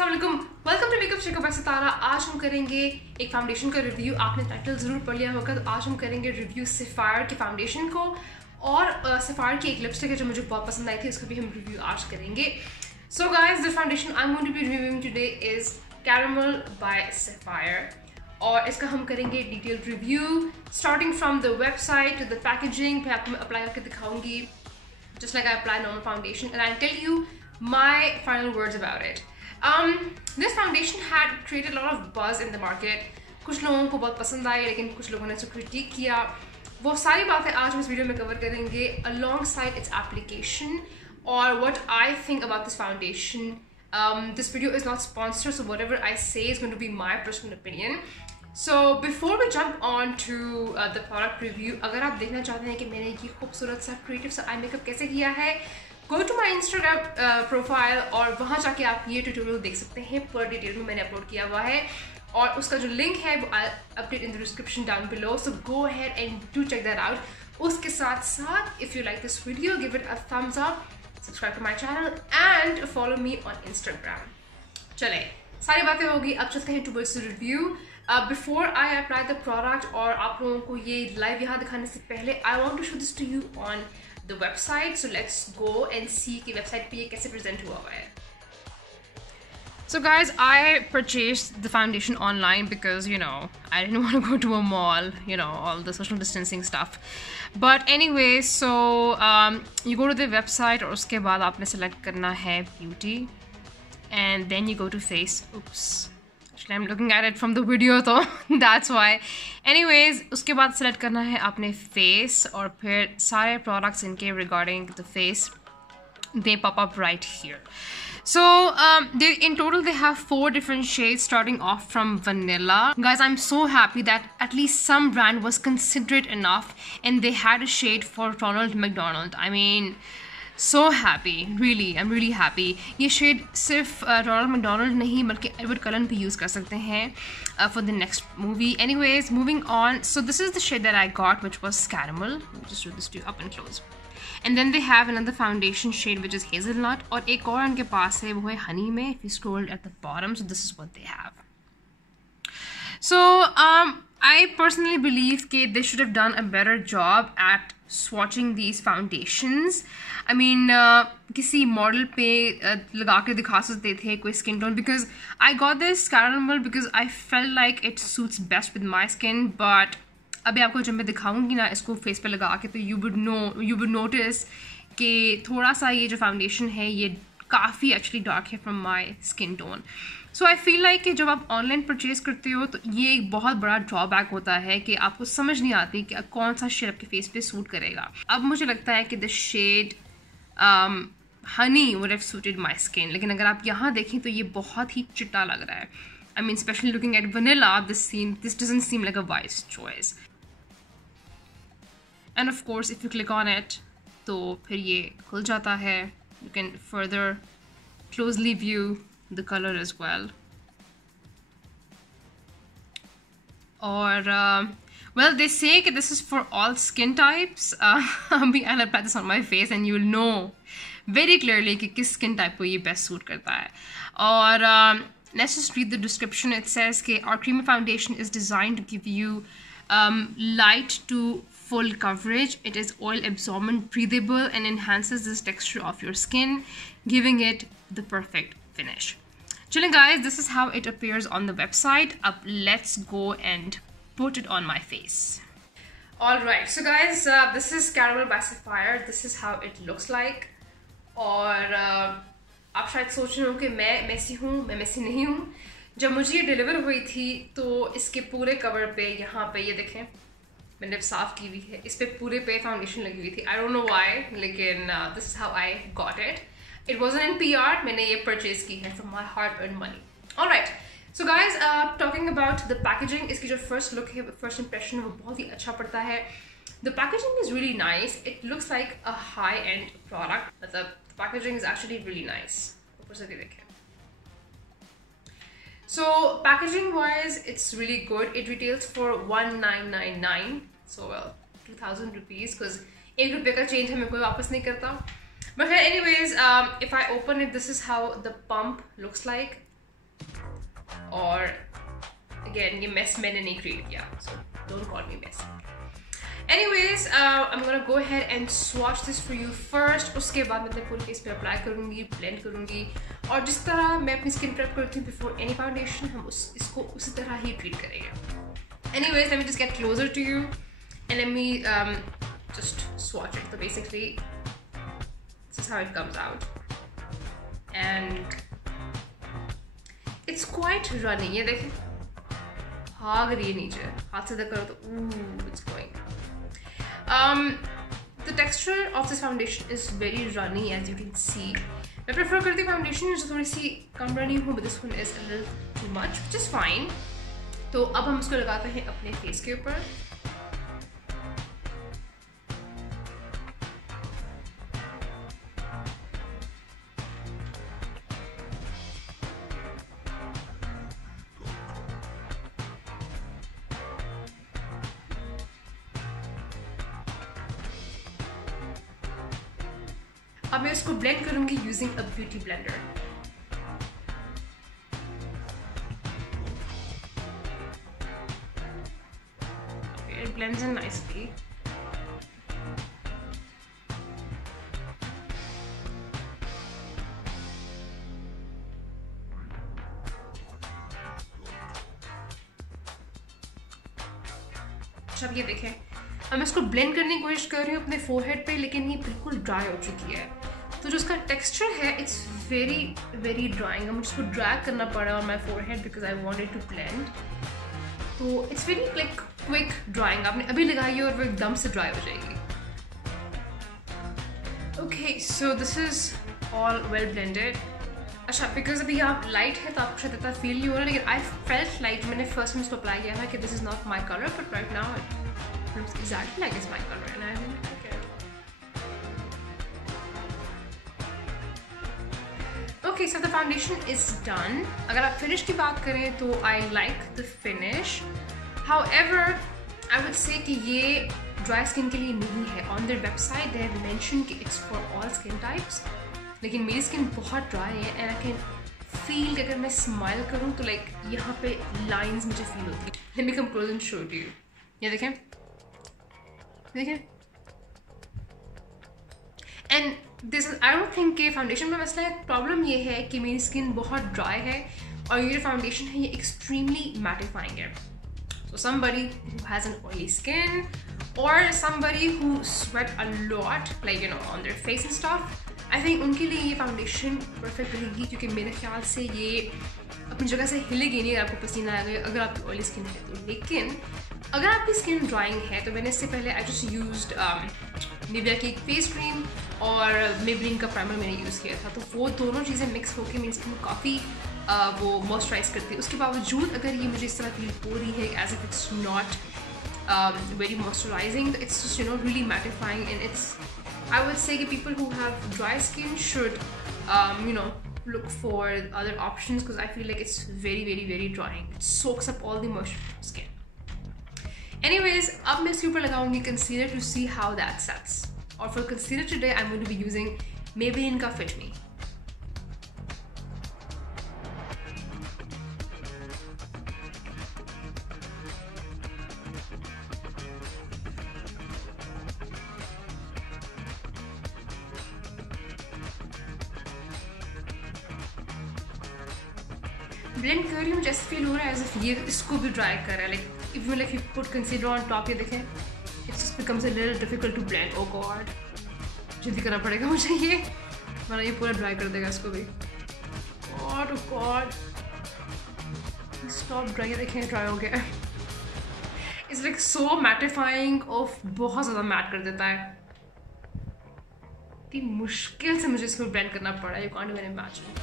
अस्सलाम वालेकुम, welcome to makeup shakeup by Sitara. आज हम करेंगे एक फाउंडेशन का रिव्यू। आपने टाइटल ज़रूर पढ़ लिया होगा, तो आज हम करेंगे रिव्यू सफायर के फाउंडेशन को और सफायर की एक लिपस्टिक है जो मुझे बहुत पसंद आई थी, उसका भी हम रिव्यू आज करेंगे। So guys, the foundation I am going to be reviewing today is caramel by Sapphire और इसका हम करेंगे detailed review starting from the website to the packaging. फिर आपको मैं अप्लाई करके दिखाऊंगी just like I apply normal foundation, and I'll tell you my final words about it. This foundation had created a lot of buzz in the market. कुछ लोगों को बहुत पसंद आई, लेकिन कुछ लोगों ने इसको क्रिटिक किया। वो सारी बातें आज हम इस वीडियो में कवर करेंगे alongside its application or what I think about this foundation. This video is not sponsored, so whatever I say is going to be my personal opinion. So before we jump on to the product review, अगर आप देखना चाहते हैं कि मैंने ये खूबसूरत सा क्रिएटिव सा आई मेकअप कैसे किया है, go to my Instagram profile और वहाँ जाके आप ये ट्यूटोरियल देख सकते हैं। पूरा डिटेल में मैंने अपलोड किया हुआ है और उसका जो लिंक है वो I update in the description down below, so go ahead and do check that out. उसके साथ साथ if you like this video, give it a thumbs up, subscribe to my channel and follow me on Instagram. चले, सारी बातें होगी, अब चलते हैं towards the review. Before I apply the product और आप लोगों को ये लाइव यहाँ दिखाने से पहले I want to show this to you on the website, so let's go and see कि वेबसाइट पे ये कैसे प्रेजेंट हुआ हुआ है। So guys, I purchased the foundation online because, you know, I didn't want to go to a mall, you know, all the social distancing stuff. But anyway, so you go to the website और उसके बाद आपने select करना है beauty and then you go to face. Oops. Actually, I'm looking at it from the video, so that's why. Anyways, उसके बाद select करना है आपने face और फिर सारे products इनके regarding the face, they pop up right here. So in total they have 4 different shades starting off from vanilla. Guys, I'm so happy that at least some brand was considerate enough and they had a shade for Ronald McDonald. I mean, so happy, really, I'm really happy. ये shade सिर्फ Ronald McDonald नहीं बल्कि Edward Cullen भी use कर सकते हैं for the next movie. Anyways, moving on. So this is the shade that I got, which was caramel. Let me just do this to you up and close. And then they have another foundation shade which is hazelnut और एक और उनके पास है वो है honey में. If you scroll at the bottom, so this is what they have. So I personally believe that they should have done a better job at swatching these foundations. I mean, किसी model पे लगा के दिखा सकते थे कोई skin tone, because I got this caramel because I felt like it suits best with my skin. But अभी आपको जब मैं दिखाऊंगी ना इसको फेस पे लगा के, तो you would notice कि थोड़ा सा ये जो फाउंडेशन है ये काफ़ी एक्चुअली डार्क है from my skin tone. So I feel like कि जब आप ऑनलाइन परचेज करते हो तो ये एक बहुत बड़ा ड्रॉबैक होता है कि आपको समझ नहीं आती कि कौन सा शेड आपके फेस पे सूट करेगा. अब मुझे लगता है कि the shade honey would have suited my skin, लेकिन अगर आप यहाँ देखें तो ये बहुत ही चिट्टा लग रहा है. I mean, especially looking at vanilla, this doesn't seem like a wise choice. And of course, if you click on it, तो फिर ये खुल जाता है. You can further closely view the color as well. और well, they say that this is for all skin types. I'll apply this on my face and you'll know very clearly कि किस skin type को ये best suit करता है. और let's just read the description. It says that our creamy foundation is designed to give you light to full coverage. It is oil absorbent, breathable, and enhances this texture of your skin, giving it the perfect finish. Chilling guys, this is how it appears on the website. Up, let's go and put it on my face. Alright, so guys, this is Caramel by Sapphire. This is how it looks like. और आप शायद सोच रहे हो कि मैं मैसी हूँ, मैं मैसी नहीं हूँ. जब मुझे ये डिलीवर हुई थी तो इसके पूरे कवर पे यहाँ पे ये देखें मैंने साफ की हुई है, इस पे पूरे पे फाउंडेशन लगी हुई थी. आई डोंट नो व्हाई, लेकिन this is how I got it. It was an PR, मैंने ये परचेज की है from my hard earn money. Alright, so guys, talking about the packaging, इसकी जो फर्स्ट लुक है, फर्स्ट इंप्रेशन है, वो बहुत ही अच्छा पड़ता है. The packaging is really nice. It looks like a high end product. मतलब packaging is actually really nice. ऊपर से भी देखें. So packaging wise, it's really good. It retails for 1999. So well, 2000 rupees, because एक रुपये का चेंज है मैं कोई वापस नहीं करता. But anyways, if I open it, this is how the pump looks like. और again, ये mess मैंने नहीं create किया, so don't call me messy. Anyways, I'm gonna go ahead and swatch this for you first. उसके बाद मैं अपने full face पे apply करूँगी, blend करूँगी, और जिस तरह मैं अपनी skin prep करती हूँ before any foundation, हम इसको उसी तरह ही treat करेंगे. Anyways, let me just get closer to you and let me just swatch it. So basically, this is how it comes out, and it's quite runny. ये देखें, भाग रही है नीचे, हाथ से करो तो ooh, it's going. The texture of this foundation is very runny, as you can see. मैं prefer करती हूँ foundation जो थोड़ी सी कम runny हो, but this one is a little too much, which is fine. तो अब हम इसको लगाते हैं अपने फेस के ऊपर. अब मैं इसको ब्लेंड करूंगी using a beauty blender. It blends in nicely. अब ये देखें, अब मैं इसको ब्लेंड करने की कोशिश कर रही हूँ अपने फोरहेड पे, लेकिन ये बिल्कुल ड्राई हो चुकी है. तो जो उसका टेक्सचर है इट्स वेरी वेरी ड्राइंग. अब मुझे इसको ड्रैग करना पड़ा on my forehead because I wanted to blend. तो it's very like quick drawing. आपने अभी लगाई है और वो एकदम से ड्राई हो जाएगी. Okay, so this is all well blended. अच्छा, बिकॉज अभी आप लाइट है तो आपको शायद इतना फील नहीं हो रहा, लेकिन आई फेल्ट लाइट. मैंने फर्स्ट में इसको अप्लाई किया था कि this is not my colour, but right now it looks exactly like it's my colour and I really like it. Okay, so the foundation is done. अगर आप finish की बात करें तो I like the finish. However, I would say कि ये dry skin के लिए नहीं है. On their website they have mentioned कि it's for all skin types. लेकिन मेरी skin बहुत dry है and I can feel कि अगर मैं smile करूँ तो like यहाँ पे lines मुझे feel होती है. Let me come close and show it to you. ये देखें, देखें. And this I don't think कि फाउंडेशन में मसला है. प्रॉब्लम ये है कि मेरी स्किन बहुत ड्राई है और ये फाउंडेशन है ये एक्सट्रीमली मैटिफाइंग है. So somebody who has an oily skin और somebody who sweat a lot like you know on their face and stuff, I think उनके लिए ये फाउंडेशन परफेक्ट रहेगी, क्योंकि मेरे ख्याल से ये अपनी जगह से हिलेगी नहीं अगर आपको पसीना आएगा अगर आपकी ऑयली स्किन है तो. लेकिन अगर आपकी स्किन ड्राइंग है तो मैंने इससे पहले आई जस्ट यूज्ड निविया की फेस क्रीम और मेबलिन का प्राइमर मैंने यूज़ किया था. तो वो दोनों चीज़ें मिक्स होकर मेरी स्किन को काफ़ी वो मॉइस्चराइज करती है. उसके बावजूद अगर ये मुझे इस तरह फील हो रही है as if it's not very moisturising, तो it's just you know really mattifying and it's I would say कि people who have dry skin should you know look for other options because I feel like it's very very very drying. It soaks up all the moisture from skin. Anyways, अब मैं इसके ऊपर लगाऊंगी concealer to see how that sets. और for concealer today I'm going to be using Maybelline का Fit Me. Blend कर रही हूँ, जैसे फील हो रहा है एज इफ ये इसको भी ड्राई कर रहा है. Like if you put concealer on top, ये देखें it's just becomes a little difficult to blend. Oh god, जल्दी करना पड़ेगा मुझे ये, वरना ये पूरा ड्राई कर देगा इसको भी. गॉड ओ गॉड, स्टॉप ड्राई. देखें ड्राई हो गया. It's like so mattifying, of बहुत ज़्यादा मैट कर देता है. इतनी मुश्किल से मुझे इसको ब्लेंड करना पड़ा, यू कांट इवन इमेजिन.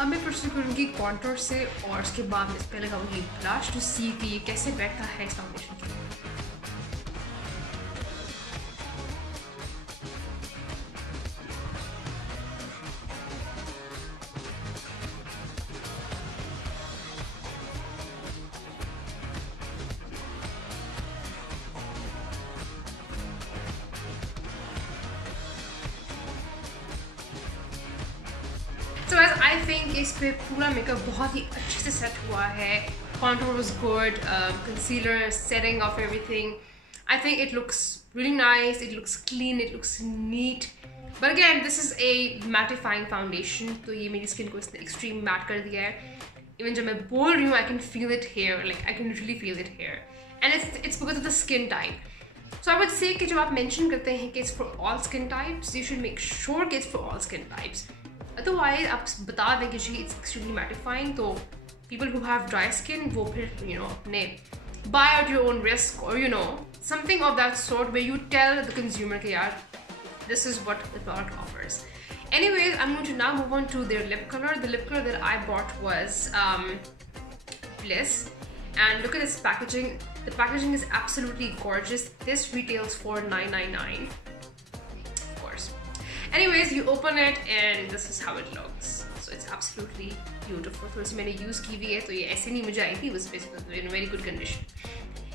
अब मैं प्रोसीड करूँगी कॉन्टोर से और उसके बाद मैं इस पर लगाऊंगी ब्लश टू सी कि ये कैसे बैठता है इस फाउंडेशन के. So as I I think इस पे पूरा मेकअप बहुत ही अच्छे से सेट हुआ है. Contour was good, concealer, setting of everything. I think it looks really nice, it looks clean, it looks neat. But again, this is a mattifying foundation, तो ये मेरी skin को इसने extreme matte कर दिया है. Even जब मैं बोल रही हूँ, I can feel it here, like I can really feel it here. And it's because of the skin type. So I would say कि जब आप mention करते हैं कि it's for all skin types, you should make sure कि it's for all skin types. Otherwise, आप बता दें कि it's extremely mattifying, तो people who have dry skin वो फिर अपने buy at your own risk, or something of that sort where you tell the consumer कि यार this is what the product offers. Anyways, I'm going to now move on to their lip color. The lip color that I bought was Bliss, and look at this packaging. The packaging is absolutely gorgeous. This retails for $9.99, of course. Anyways, you open it and this is how it looks. So it's absolutely beautiful. थोड़ी सी मैंने use की हुई है, तो ये ऐसे नहीं मुझे आई थी, was basically in very good condition.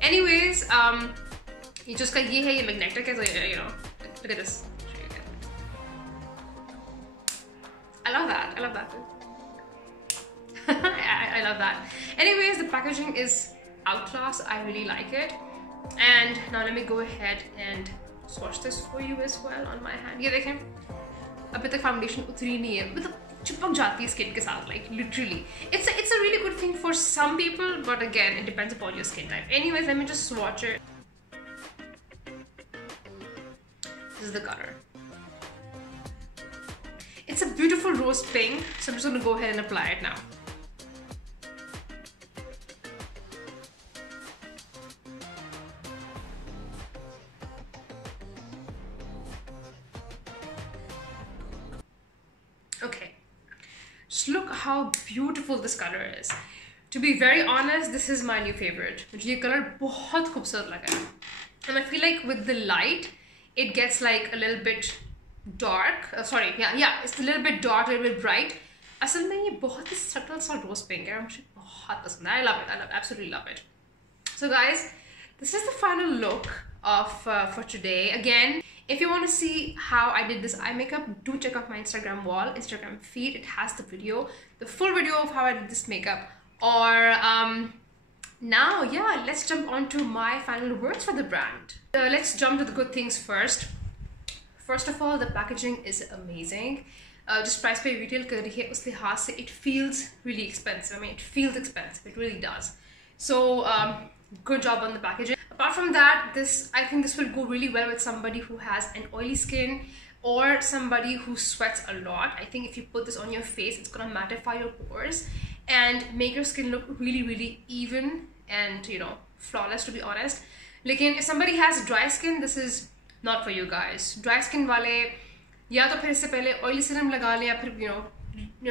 Anyways, ये जो इसका ये है, ये magnetic है, तो look at this. I love that. I love that. I love that. Anyways, the packaging is outclass. I really like it. And now let me go ahead and swatch this for you as well on my hand. ये देखें, अभी तक foundation उतरी नहीं है, मतलब चिपक जाती है skin के साथ, like literally. It's a really good thing for some people, but again, it depends upon your skin type. Anyways, let me just swatch it. This is the color. It's a beautiful rose pink, so I'm just going to go ahead and apply it now. Okay, just look how beautiful this color is. To be very honest, this is my new favorite. मुझे ये color बहुत खूबसूरत लगा है. And I feel like with the light, it gets like a little bit dark. It's a little bit dark, a little bit bright. असल में ये बहुत ही subtle सा rose pink है, मुझे बहुत पसंद है. I love it. I absolutely love it. So guys, this is the final look of for today. Again, if you want to see how I did this eye makeup, do check out my Instagram wall, Instagram feed. It has the video, the full video of how I did this makeup. Or now, yeah, let's jump on to my final words for the brand. Let's jump to the good things first. First of all, the packaging is amazing. Just price पे retail कर रही है, उस लिहाज से it feels really expensive. I mean, it feels expensive. It really does. So, good job on the packaging. Apart from that, I think this will go really well with somebody who has an oily skin or somebody who sweats a lot. I think if you put this on your face, it's gonna mattify your pores and make your skin look really, really even and flawless, to be honest. Lekin if somebody has dry skin, this is not for you guys. Dry skin वाले या तो फिर इससे पहले oily serum लगा लें, या फिर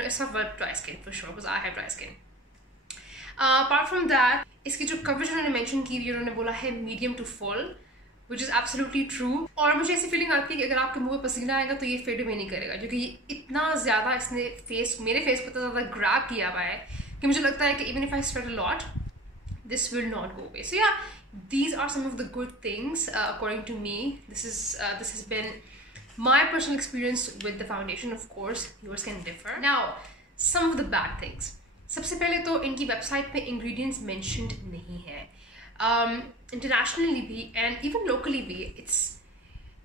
it's not for dry skin for sure, because I have dry skin. Apart from that, इसकी जो coverage उन्होंने mention की हुई, उन्होंने बोला है medium to full, which is absolutely true. और मुझे ऐसी feeling आती है कि अगर आपके मुंह पे पसीना आएगा तो ये fade away नहीं करेगा, क्योंकि ये इतना ज़्यादा इसने मेरे face पे तो ज़्यादा grab किया हुआ है कि मुझे लगता है कि even if I sweat a lot, this will not go away. So yeah, these are some of the good things according to me. This has been my personal experience with the foundation. Of course, yours can differ. Now, some of the bad things. सबसे पहले तो इनकी website पे ingredients mentioned नहीं है. Internationally भी and even locally भी,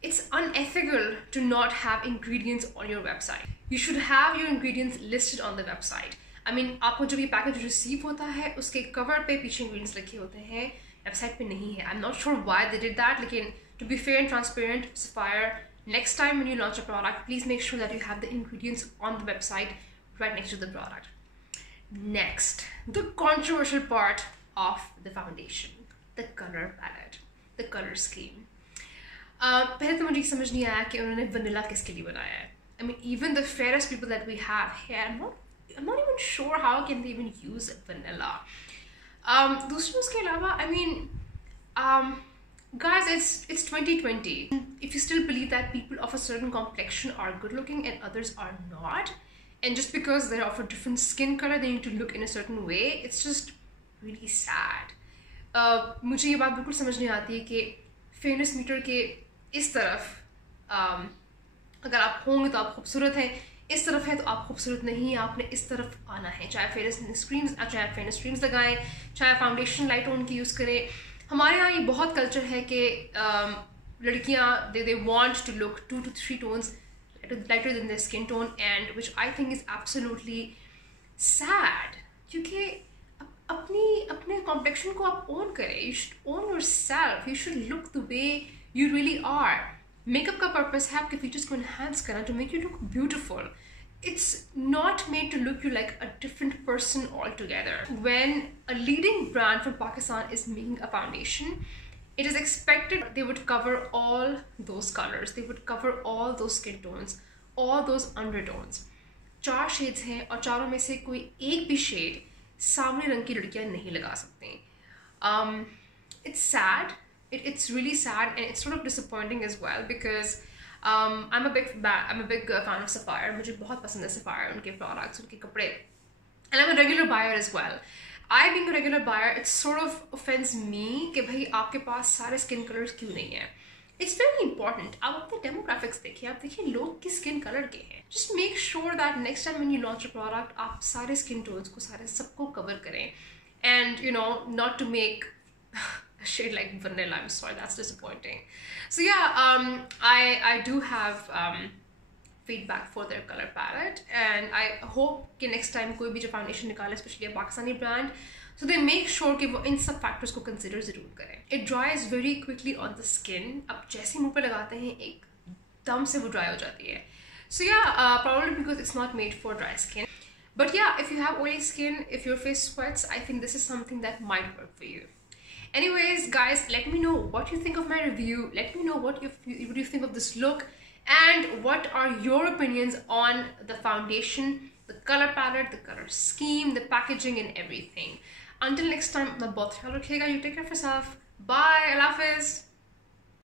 it's unethical to not have ingredients on your website. You should have your ingredients listed on the website. I mean, आपको जब ये पैकेज रिसीव होता है, उसके कवर पे पीछे ingredients लिखे होते हैं, वेबसाइट पे नहीं है. I'm not sure why they did that. लेकिन to be fair and transparent, Sapphire, next time when you launch a product, please make sure that you have the ingredients on the website right next to the product. Next, the controversial part of the foundation, the color palette, the color scheme. पहले तो मुझे समझ नहीं आया कि उन्होंने vanilla किसके लिए बनाया है. I mean, even the fairest people that we have here, I'm not even sure how can they even use vanilla. दूसरे उसके अलावा, I mean, guys, it's 2020. If you still believe that people of a certain complexion are good looking and others are not, and just because they're of a different skin color they need to look in a certain way, it's just really sad. मुझे ये बात बिल्कुल समझ नहीं आती है कि fairness metre के इस तरफ अगर आप होंगे तो आप खूबसूरत हैं, इस तरफ है तो आप खूबसूरत नहीं, आपने इस तरफ आना है, चाहे फेयरनेस क्रीम्स लगाएं, चाहे फाउंडेशन लाइट टोन की यूज़ करें। हमारे यहाँ ये बहुत कल्चर है कि लड़कियाँ they want to look 2 to 3 tones lighter than their skin tone, and which I think is absolutely sad, क्योंकि अपने कॉम्प्लेक्शन को आप ओन करें। You should own yourself, you should look the way you really are. Makeup का purpose है आपके features को enhance करना, to make you look beautiful. It's not made to look you like a different person altogether. When a leading brand from Pakistan is making a foundation, it is expected they would cover all those colors, they would cover all those skin tones, all those undertones. 4 shades हैं और चारों में से कोई एक भी shade सामने रंग की लड़कियां नहीं लगा सकती। It's sad. It's really sad, and it's sort of disappointing as well, because I'm a big fan of Sapphire. मुझे बहुत पसंद है Sapphire, उनके products, उनके कपड़े, and I'm a regular buyer as well. I being a regular buyer, it sort of offends me कि भाई आपके पास सारे skin colors क्यों नहीं है। It's very important. आप अपने demographics देखिए, आप देखिए लोग किस skin color के हैं। Just make sure that next time when you launch a product, आप सारे skin tones को सबको cover करें, and you know, not to make a shade like vanilla. I'm sorry, that's disappointing. So yeah, I do have feedback for their color palette, and I hope कि next time कोई भी जो foundation निकाले, especially a Pakistani brand, so they make sure कि वो इन सब factors को consider ज़रूर करें. It dries very quickly on the skin. अब जैसे मुंह पे लगाते हैं एक दम से वो dry हो जाती है. So yeah, probably because it's not made for dry skin. But yeah, if you have oily skin, if your face sweats, I think this is something that might work for you. Anyways, guys, let me know what you think of my review. Let me know what you think of this look, and what are your opinions on the foundation, the color palette, the color scheme, the packaging, and everything. Until next time, अपना बहुत ख्याल रखिएगा. You take care of yourself. Bye. Allah Hafiz.